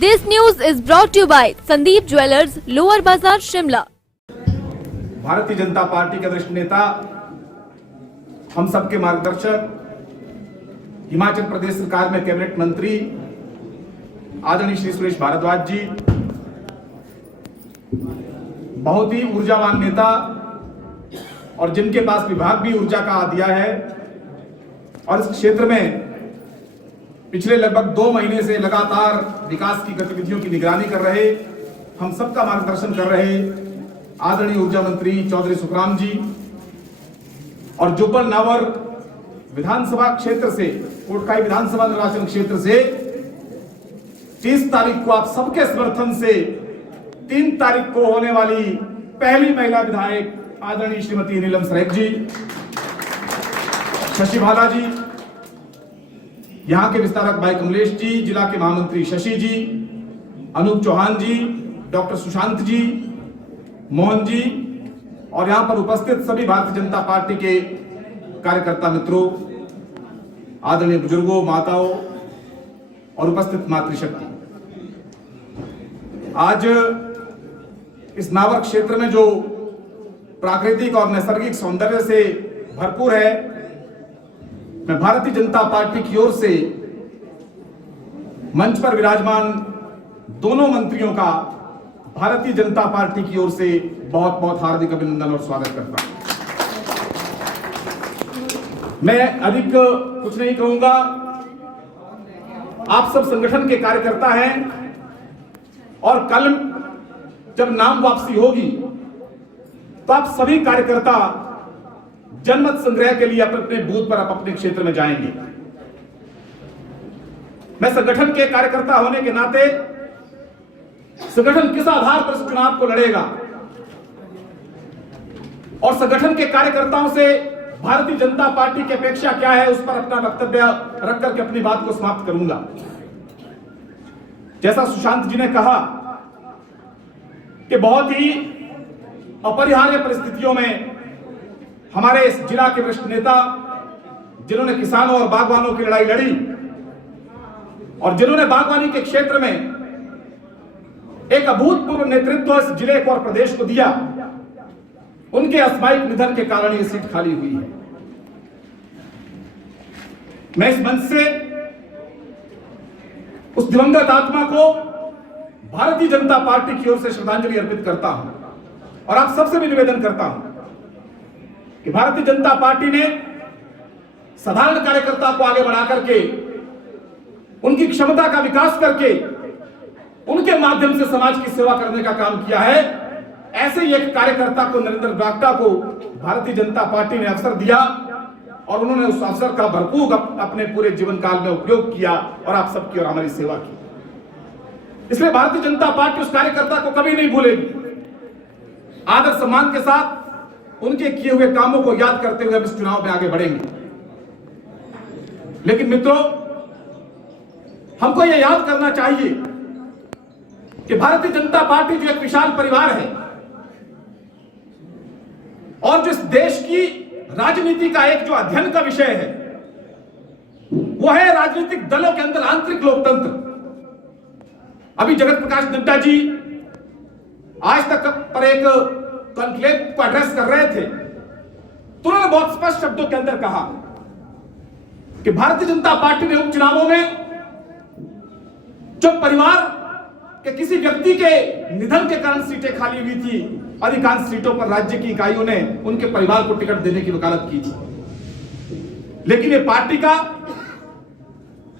This news is brought to you by Sandeep Jewelers, Lower Bazaar, Shimla. Bharatiya Janata party के वरिष्ठ नेता, हम सबके मार्गदर्शक, हिमाचल प्रदेश सरकार में कैबिनेट मंत्री आदरणीय श्री सुरेश भारद्वाज जी, बहुत ही ऊर्जावान नेता और जिनके पास विभाग भी ऊर्जा का दिया है और इस क्षेत्र में पिछले लगभग 2 महीने से लगातार विकास की गतिविधियों की निगरानी कर रहे, हम सबका मार्गदर्शन कर रहे आदरणीय ऊर्जा मंत्री चौधरी सुखराम जी और जुब्बल नावर विधानसभा क्षेत्र से, कोटखाई विधानसभा निर्वाचन क्षेत्र से 30 तारीख को आप सबके समर्थन से 3 तारीख को होने वाली पहली महिला विधायक आदरणीय श्रीमती नीलम सरेख जी, शशि भाला जी, यहां के विस्तारक भाई कमलेश जी, जिला के महामंत्री शशि जी, अनूप चौहान जी, डॉक्टर सुशांत जी, मोहन जी और यहां पर उपस्थित सभी भारतीय जनता पार्टी के कार्यकर्ता मित्रों, आदरणीय बुजुर्गों, माताओं और उपस्थित मातृशक्ति, आज इस नावर क्षेत्र में जो प्राकृतिक और नैसर्गिक सौंदर्य से भरपूर है, मैं भारतीय जनता पार्टी की ओर से मंच पर विराजमान दोनों मंत्रियों का भारतीय जनता पार्टी की ओर से बहुत बहुत हार्दिक अभिनंदन और स्वागत करता हूं। मैं अधिक कुछ नहीं कहूंगा, आप सब संगठन के कार्यकर्ता हैं और कल जब नाम वापसी होगी तो आप सभी कार्यकर्ता जनमत संग्रह के लिए अपने बूथ पर आप अपने क्षेत्र में जाएंगे। मैं संगठन के कार्यकर्ता होने के नाते संगठन किस आधार पर इस चुनाव को लड़ेगा और संगठन के कार्यकर्ताओं से भारतीय जनता पार्टी की अपेक्षा क्या है, उस पर अपना वक्तव्य रख करके अपनी बात को समाप्त करूंगा। जैसा सुशांत जी ने कहा कि बहुत ही अपरिहार्य परिस्थितियों में हमारे इस जिला के वरिष्ठ नेता, जिन्होंने किसानों और बागवानों की लड़ाई लड़ी और जिन्होंने बागवानी के क्षेत्र में एक अभूतपूर्व नेतृत्व इस जिले को और प्रदेश को दिया, उनके असामयिक निधन के कारण यह सीट खाली हुई है। मैं इस मंच से उस दिवंगत आत्मा को भारतीय जनता पार्टी की ओर से श्रद्धांजलि अर्पित करता हूं और आप सबसे भी निवेदन करता हूं कि भारतीय जनता पार्टी ने साधारण कार्यकर्ता को आगे बढ़ा करके, उनकी क्षमता का विकास करके, उनके माध्यम से समाज की सेवा करने का काम किया है। ऐसे ही एक कार्यकर्ता को, नरेंद्र बरागटा को भारतीय जनता पार्टी ने अवसर दिया और उन्होंने उस अवसर का भरपूर अपने पूरे जीवन काल में उपयोग किया और आप सबकी और हमारी सेवा की। इसलिए भारतीय जनता पार्टी उस कार्यकर्ता को कभी नहीं भूलेगी। आदर सम्मान के साथ उनके किए हुए कामों को याद करते हुए हम इस चुनाव में आगे बढ़ेंगे। लेकिन मित्रों, हमको यह याद करना चाहिए कि भारतीय जनता पार्टी जो एक विशाल परिवार है और जिस देश की राजनीति का एक जो अध्ययन का विषय है वो है राजनीतिक दलों के अंदर आंतरिक लोकतंत्र। अभी जगत प्रकाश नड्डा जी आज तक पर एक कॉन्क्लेव को एड्रेस कर रहे थे तो उन्होंने बहुत स्पष्ट शब्दों के अंदर कहा कि भारतीय जनता पार्टी ने उपचुनावों में जो परिवार के किसी व्यक्ति के निधन के कारण सीटें खाली हुई थी, अधिकांश सीटों पर राज्य की इकाइयों ने उनके परिवार को टिकट देने की वकालत की थी। लेकिन ये पार्टी का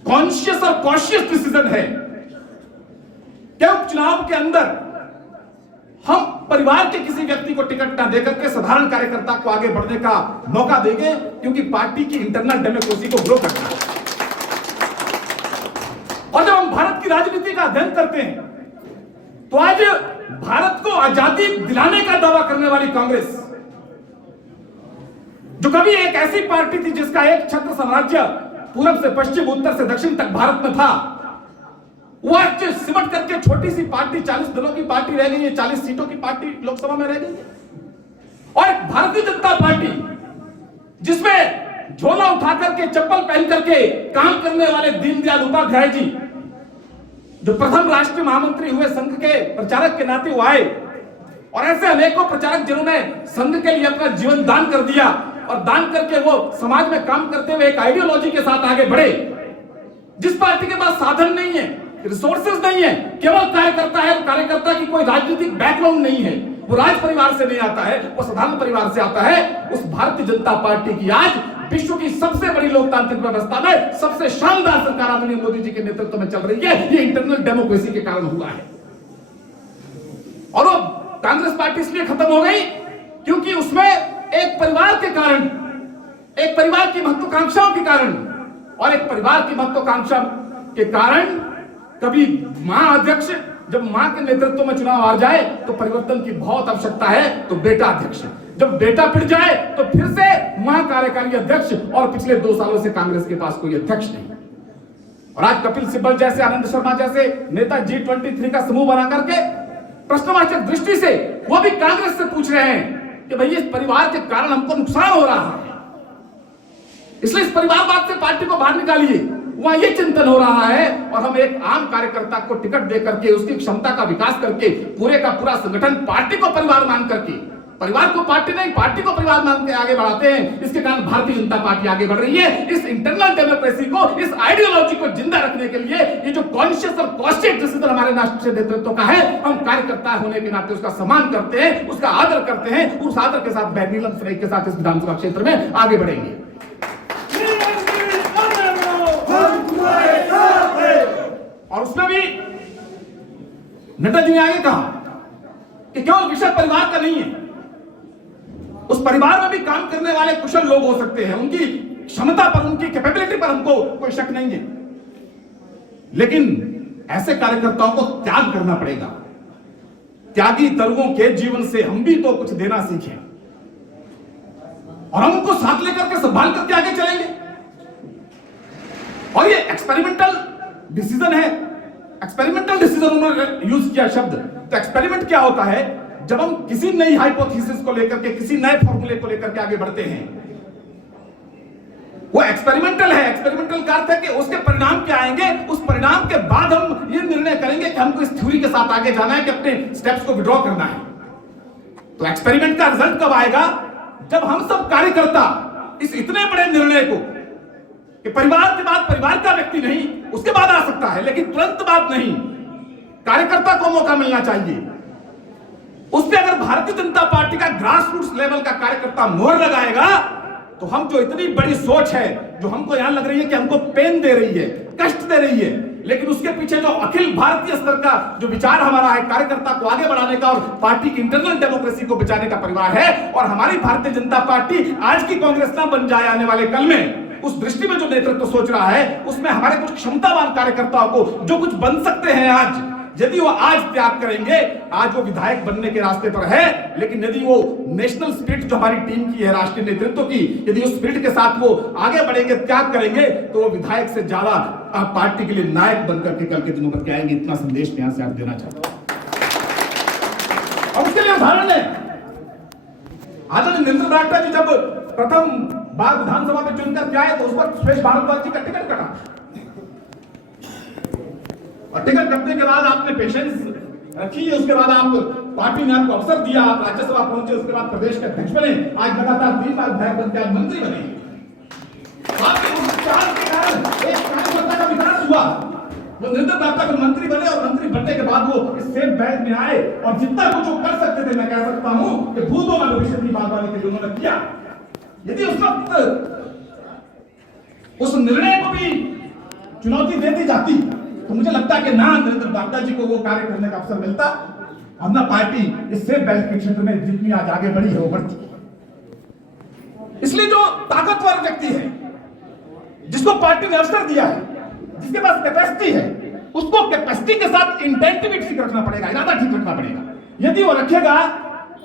कॉन्शियस और कॉशियस डिसीजन है कि उपचुनाव के अंदर हम परिवार के किसी व्यक्ति को टिकट ना देकर के साधारण कार्यकर्ता को आगे बढ़ने का मौका देंगे, क्योंकि पार्टी की इंटरनल डेमोक्रेसी को ग्रो करना है। और जब हम भारत की राजनीति का अध्ययन करते हैं तो आज भारत को आजादी दिलाने का दावा करने वाली कांग्रेस, जो कभी एक ऐसी पार्टी थी जिसका एक छत्र साम्राज्य पूरब से पश्चिम, उत्तर से दक्षिण तक भारत में था, वो आज सिमट करके छोटी सी पार्टी, 40 दलों की पार्टी रह गई है, 40 सीटों की पार्टी लोकसभा में रह गई है। और भारतीय जनता पार्टी जिसमें झोला उठा करके, चप्पल पहन करके काम करने वाले दीनदयाल उपाध्याय जी, जो प्रथम राष्ट्रीय महामंत्री हुए संघ के प्रचारक के नाते वो आए, और ऐसे अनेकों प्रचारक जिन्होंने संघ के लिए अपना जीवन दान कर दिया और दान करके वो समाज में काम करते हुए एक आइडियोलॉजी के साथ आगे बढ़े। जिस पार्टी के पास साधन नहीं है, रिसोर्सेज नहीं है, केवल कार्यकर्ता है, कार्यकर्ता की कोई राजनीतिक बैकग्राउंड नहीं है, वो राज परिवार से नहीं आता है, वो साधारण परिवार से आता है, उस भारतीय जनता पार्टी की आज विश्व की सबसे बड़ी लोकतांत्रिक व्यवस्था में सबसे शानदार सरकार आदरणीय मोदी जी के नेतृत्व में चल रही है। ये इंटरनल डेमोक्रेसी के कारण हुआ है। और वो कांग्रेस पार्टी इसलिए खत्म हो गई क्योंकि उसमें एक परिवार के कारण, एक परिवार की महत्वाकांक्षाओं के कारण, और एक परिवार की महत्वाकांक्षा के कारण कभी मां अध्यक्ष, जब मां के नेतृत्व में चुनाव आ जाए तो परिवर्तन की बहुत आवश्यकता है, तो बेटा अध्यक्ष, जब बेटा पिट जाए तो फिर से मां कार्यकारी अध्यक्ष, और पिछले 2 सालों से कांग्रेस के पास कोई अध्यक्ष नहीं। और आज कपिल सिब्बल जैसे, आनंद शर्मा जैसे नेता G23 का समूह बना करके प्रश्नवाचक दृष्टि से वो भी कांग्रेस से पूछ रहे हैं कि भाई इस परिवार के कारण हमको नुकसान हो रहा है, इसलिए इस परिवारवाद से पार्टी को बाहर निकालिए। वहां ये चिंतन हो रहा है, और हम एक आम कार्यकर्ता को टिकट दे करके उसकी क्षमता का विकास करके पूरे का पूरा संगठन पार्टी को परिवार मान करके, परिवार को पार्टी नहीं, पार्टी को परिवार मान के आगे बढ़ाते हैं। इसके कारण भारतीय जनता पार्टी आगे बढ़ रही है। इस इंटरनल डेमोक्रेसी को, इस आइडियोलॉजी को जिंदा रखने के लिए ये जो कॉन्शियस और कॉन्शियस डिसीजन हमारे राष्ट्रीय नेतृत्व का है, हम कार्यकर्ता होने के नाते उसका सम्मान करते हैं, उसका आदर करते हैं, उस आदर के साथ नीलम श्रेय के साथ इस विधानसभा क्षेत्र में आगे बढ़ेंगे। और उसमें भी नड्डा जी ने आगे कहा कि केवल विषय परिवार का नहीं है, उस परिवार में भी काम करने वाले कुशल लोग हो सकते हैं, उनकी क्षमता पर, उनकी कैपेबिलिटी पर हमको कोई शक नहीं है, लेकिन ऐसे कार्यकर्ताओं को त्याग करना पड़ेगा। त्यागी तरुओं के जीवन से हम भी तो कुछ देना सीखें, और हम उनको साथ लेकर के संभाल करके आगे चलेंगे। और ये एक्सपेरिमेंटल डिसीजन है, एक्सपेरिमेंटल डिसीजन उन्होंने यूज किया शब्द। तो एक्सपेरिमेंट क्या होता है? जब हम किसी नई हाइपोथेसिस को लेकर के, किसी नए फॉर्मूले को लेकर के आगे बढ़ते हैं, वो एक्सपेरिमेंटल है। एक्सपेरिमेंटल का अर्थ है कि उसके परिणाम क्या आएंगे, उस परिणाम के बाद हम ये निर्णय करेंगे कि हमको इस थ्योरी के साथ आगे जाना है कि अपने स्टेप्स को विड्रॉ करना है। तो एक्सपेरिमेंट का रिजल्ट कब आएगा? जब हम सब कार्यकर्ता इस इतने बड़े निर्णय को, कि परिवार के बाद परिवार का व्यक्ति नहीं, उसके बाद आ सकता है, लेकिन तुरंत बात नहीं, कार्यकर्ता को मौका मिलना चाहिए। उससे अगर भारतीय जनता पार्टी का ग्रास रूट्स लेवल का कार्यकर्ता मोहर लगाएगा, तो हम जो इतनी बड़ी सोच है, जो हमको यहां लग रही है कि हमको पेन दे रही है, कष्ट दे रही है, लेकिन उसके पीछे जो अखिल भारतीय स्तर का जो विचार हमारा है, कार्यकर्ता को आगे बढ़ाने का और पार्टी की इंटरनल डेमोक्रेसी को बचाने का परिवार है, और हमारी भारतीय जनता पार्टी आज की कांग्रेस ना बन जाए आने वाले कल में, उस दृष्टि में जो नेतृत्व सोच रहा है, उसमें हमारे कुछ क्षमतावान कार्यकर्ताओं को जो कुछ बन सकते हैं आज, यदि वो आज त्याग करेंगे, आज वो विधायक बनने के रास्ते पर है, लेकिन यदि वो नेशनल स्पिरिट जो हमारी टीम की है, राष्ट्रीय नेतृत्व की, यदि उस स्पिरिट के साथ वो आगे बढ़ेंगे, त्याग करेंगे, तो वो विधायक से ज्यादा पार्टी के लिए नायक बनकर के कल के दिनों में आएंगे। इतना संदेश यहां से आप देना चाहता हूं। और उसके लिए उदाहरण है, आदरणीय नरेंद्र बरागटा जी जब प्रथम बार विधानसभा में चुनकर के आए, तो उस पर सुरेश भारद्वाज जी का टिकट कटा, और टिकट कटने के बाद आपने पेशेंस रखी, उसके बाद आप पार्टी ने आपको अवसर दिया, आप राज्यसभा पहुंचे, उसके बाद प्रदेश के अध्यक्ष बने, आज लगातार 3 बार विधायक बनकर आज मंत्री बने। आपके उपचार के कारण एक कार्यकर्ता का विकास हुआ, वो नरेंद्र बरागटा को मंत्री बने, और मंत्री बनने के बाद वो इस सेम बैंक में आए, और जितना कुछ वो कर सकते थे, मैं कह सकता हूं कि भूतों में भविष्य की बागवानी के लिए उन्होंने किया। यदि उस वक्त उस निर्णय को भी चुनौती दे दी जाती, तो मुझे लगता है कि ना नरेंद्र बरागटा जी को वो कार्य करने का अवसर मिलता, और ना पार्टी इससे बैंक के क्षेत्र में जितनी आज आगे बढ़ी है वो बढ़ती। इसलिए जो ताकतवर व्यक्ति है, जिसको पार्टी ने अवसर दिया है, जिसके पास कैपेसिटी है, उसको कैपेसिटी के साथ इंटेंट भी ठीक रखना पड़ेगा, इरादा ठीक रखना पड़ेगा। यदि वो रखेगा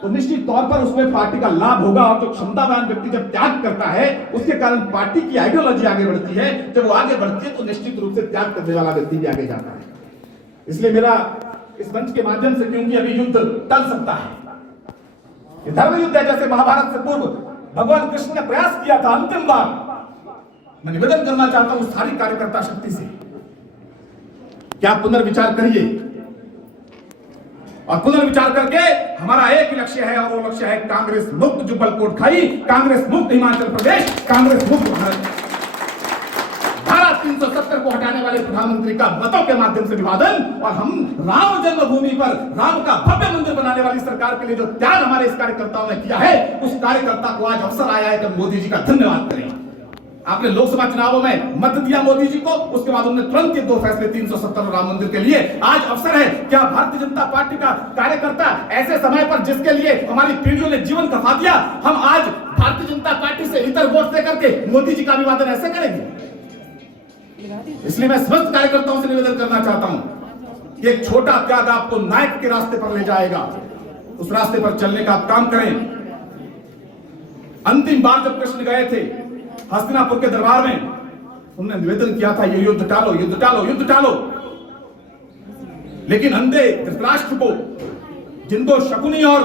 तो निश्चित तौर पर उसमें पार्टी का लाभ होगा। और जो क्षमतावान व्यक्ति जब त्याग करता है, उसके कारण पार्टी की आइडियोलॉजी आगे बढ़ती है। जब वो आगे बढ़ती है तो निश्चित रूप से त्याग करने वाला व्यक्ति भी आगे जाता है। इसलिए मेरा इस मंच के माध्यम से, क्योंकि अभी युद्ध टल सकता है, ये धर्म युद्ध है, जैसे महाभारत से पूर्व भगवान कृष्ण ने प्रयास किया था अंतिम बार, मैं निवेदन करना चाहता हूं सारी कार्यकर्ता शक्ति से क्या पुनर्विचार करिए और पुनर्विचार करके हमारा एक लक्ष्य है और वो लक्ष्य है कांग्रेस मुक्त जुब्बल कोटखाई, कांग्रेस मुक्त हिमाचल प्रदेश, कांग्रेस मुक्त भारत। धारा 370 को हटाने वाले प्रधानमंत्री का मतों के माध्यम से विभाजन और हम राम जन्मभूमि पर राम का भव्य मंदिर बनाने वाली सरकार के लिए जो त्याग हमारे इस कार्यकर्ताओं ने किया है, उस कार्यकर्ता को आज अवसर आया है कि मोदी जी का धन्यवाद करें। आपने लोकसभा चुनावों में मत दिया मोदी जी को, उसके बाद उन्होंने तुरंत ये 2 फैसले 370 राम मंदिर के लिए। आज अवसर है, क्या भारतीय जनता पार्टी का कार्यकर्ता ऐसे समय पर जिसके लिए हमारी पीढ़ियों ने जीवन खपा दिया, हम आज भारतीय जनता पार्टी से इतर वोट दे करके मोदी जी का अभिवादन ऐसे करेंगे? इसलिए मैं समस्त कार्यकर्ताओं से निवेदन करना चाहता हूं कि एक छोटा त्याग आपको नायक के रास्ते पर ले जाएगा, उस रास्ते पर चलने का आप काम करें। अंतिम बार जब कृष्ण गए थे हस्तिनापुर के दरबार में, उन्होंने निवेदन किया था ये युद्ध टालो, युद्ध टालो, युद्ध टालो। लेकिन अंधे धृतराष्ट्र को, जिनको शकुनी और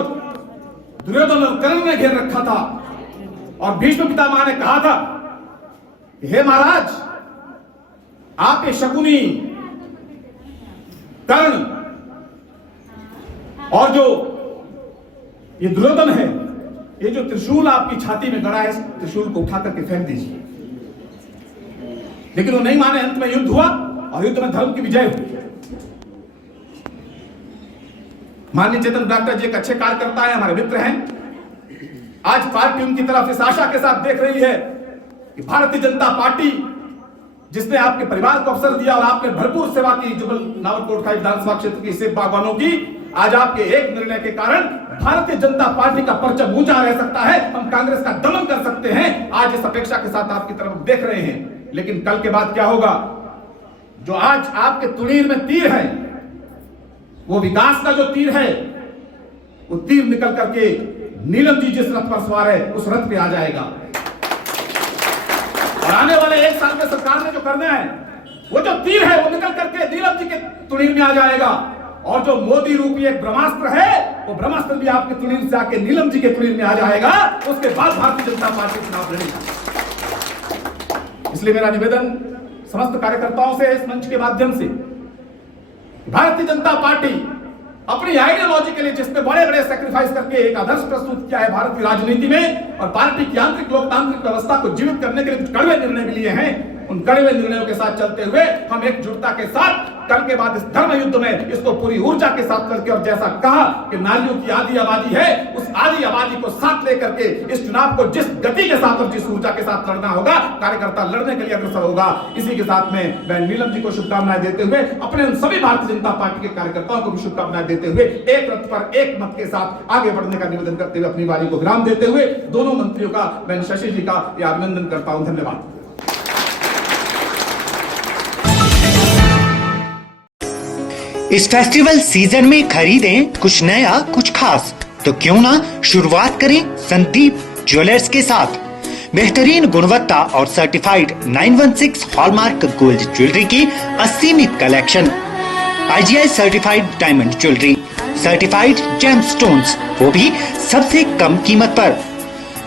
दुर्योधन और कर्ण ने घेर रखा था, और भीष्म पितामह ने कहा था हे महाराज, आप ये शकुनी, कर्ण और जो ये दुर्योधन है, ये जो त्रिशूल आपकी छाती में गड़ा है, इस त्रिशूल को उठा करके फेंक दीजिए। लेकिन वो नहीं माने, अंत में युद्ध हुआ और युद्ध में धर्म की विजय हुई। माननीय चेतन डॉक्टर जी एक अच्छे कार्यकर्ता है, हमारे मित्र हैं। आज पार्टी उनकी तरफ इस आशा के साथ देख रही है कि भारतीय जनता पार्टी जिसने आपके परिवार को अवसर दिया और आपने भरपूर सेवा की जुब्बल नावरकोटखाई विधानसभा क्षेत्र की सेब बागवानों की, आज आपके एक निर्णय के कारण भारतीय जनता पार्टी का परचम ऊंचा रह सकता है, हम कांग्रेस का दमन कर सकते हैं। आज इस अपेक्षा के साथ आपकी तरफ देख रहे हैं। लेकिन कल के बाद क्या होगा? जो आज आपके तुड़ीर में तीर है, वो विकास का जो तीर है, वो तीर निकल करके नीलम जी जिस रथ पर सवार है उस रथ पे आ जाएगा। और आने वाले 1 साल में सरकार ने जो करना है, वो जो तीर है वो निकल करके नीलम जी के तुड़ीर में आ जाएगा। और जो मोदी रूपी एक ब्रह्मास्त्र है, वो ब्रह्मास्त्र भी आपके तुड़ीर से आके नीलम जी के तुड़ीर में आ जाएगा। उसके बाद भारतीय जनता पार्टी चुनाव लड़ेगी। इसलिए मेरा निवेदन समस्त कार्यकर्ताओं से इस मंच के माध्यम से, भारतीय जनता पार्टी अपनी आइडियोलॉजी के लिए जिसने बड़े बड़े सैक्रिफाइस करके एक आदर्श प्रस्तुत किया है भारतीय राजनीति में, और पार्टी की आंतरिक लोकतांत्रिक व्यवस्था को जीवित करने के लिए कड़वे निर्णय भी लिए हैं, उन कड़वे निर्णयों के साथ चलते हुए हम एकजुटता के साथ कल के बाद इस धर्म युद्ध में इसको पूरी ऊर्जा के साथ करके, और जैसा कहा कि नारियों की आधी आबादी है, उस आधी आबादी को साथ लेकर के इस चुनाव को जिस गति के साथ और जिस ऊर्जा के साथ लड़ना होगा, कार्यकर्ता लड़ने के लिए अग्रसर होगा। इसी के साथ में मैं नीलम जी को शुभकामनाएं देते हुए, अपने उन सभी भारतीय जनता पार्टी के कार्यकर्ताओं को भी शुभकामनाएं देते हुए, एक रथ पर एक मत के साथ आगे बढ़ने का निवेदन करते हुए अपनी वारी को विराम देते हुए दोनों मंत्रियों का, मैं शशि जी का यह अभिनंदन करता हूं। धन्यवाद। इस फेस्टिवल सीजन में खरीदें कुछ नया कुछ खास, तो क्यों ना शुरुआत करें संदीप ज्वेलर्स के साथ। बेहतरीन गुणवत्ता और सर्टिफाइड 916 हॉलमार्क गोल्ड ज्वेलरी की असीमित collection, IGI certified diamond jewellery, certified gemstones, वो भी सबसे कम कीमत पर।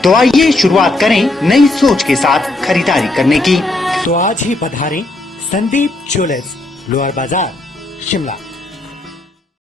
तो आइए शुरुआत करें नई सोच के साथ खरीदारी करने की। तो आज ही पधारें संदीप ज्वेलर्स, लोअर बाजार, शिमला।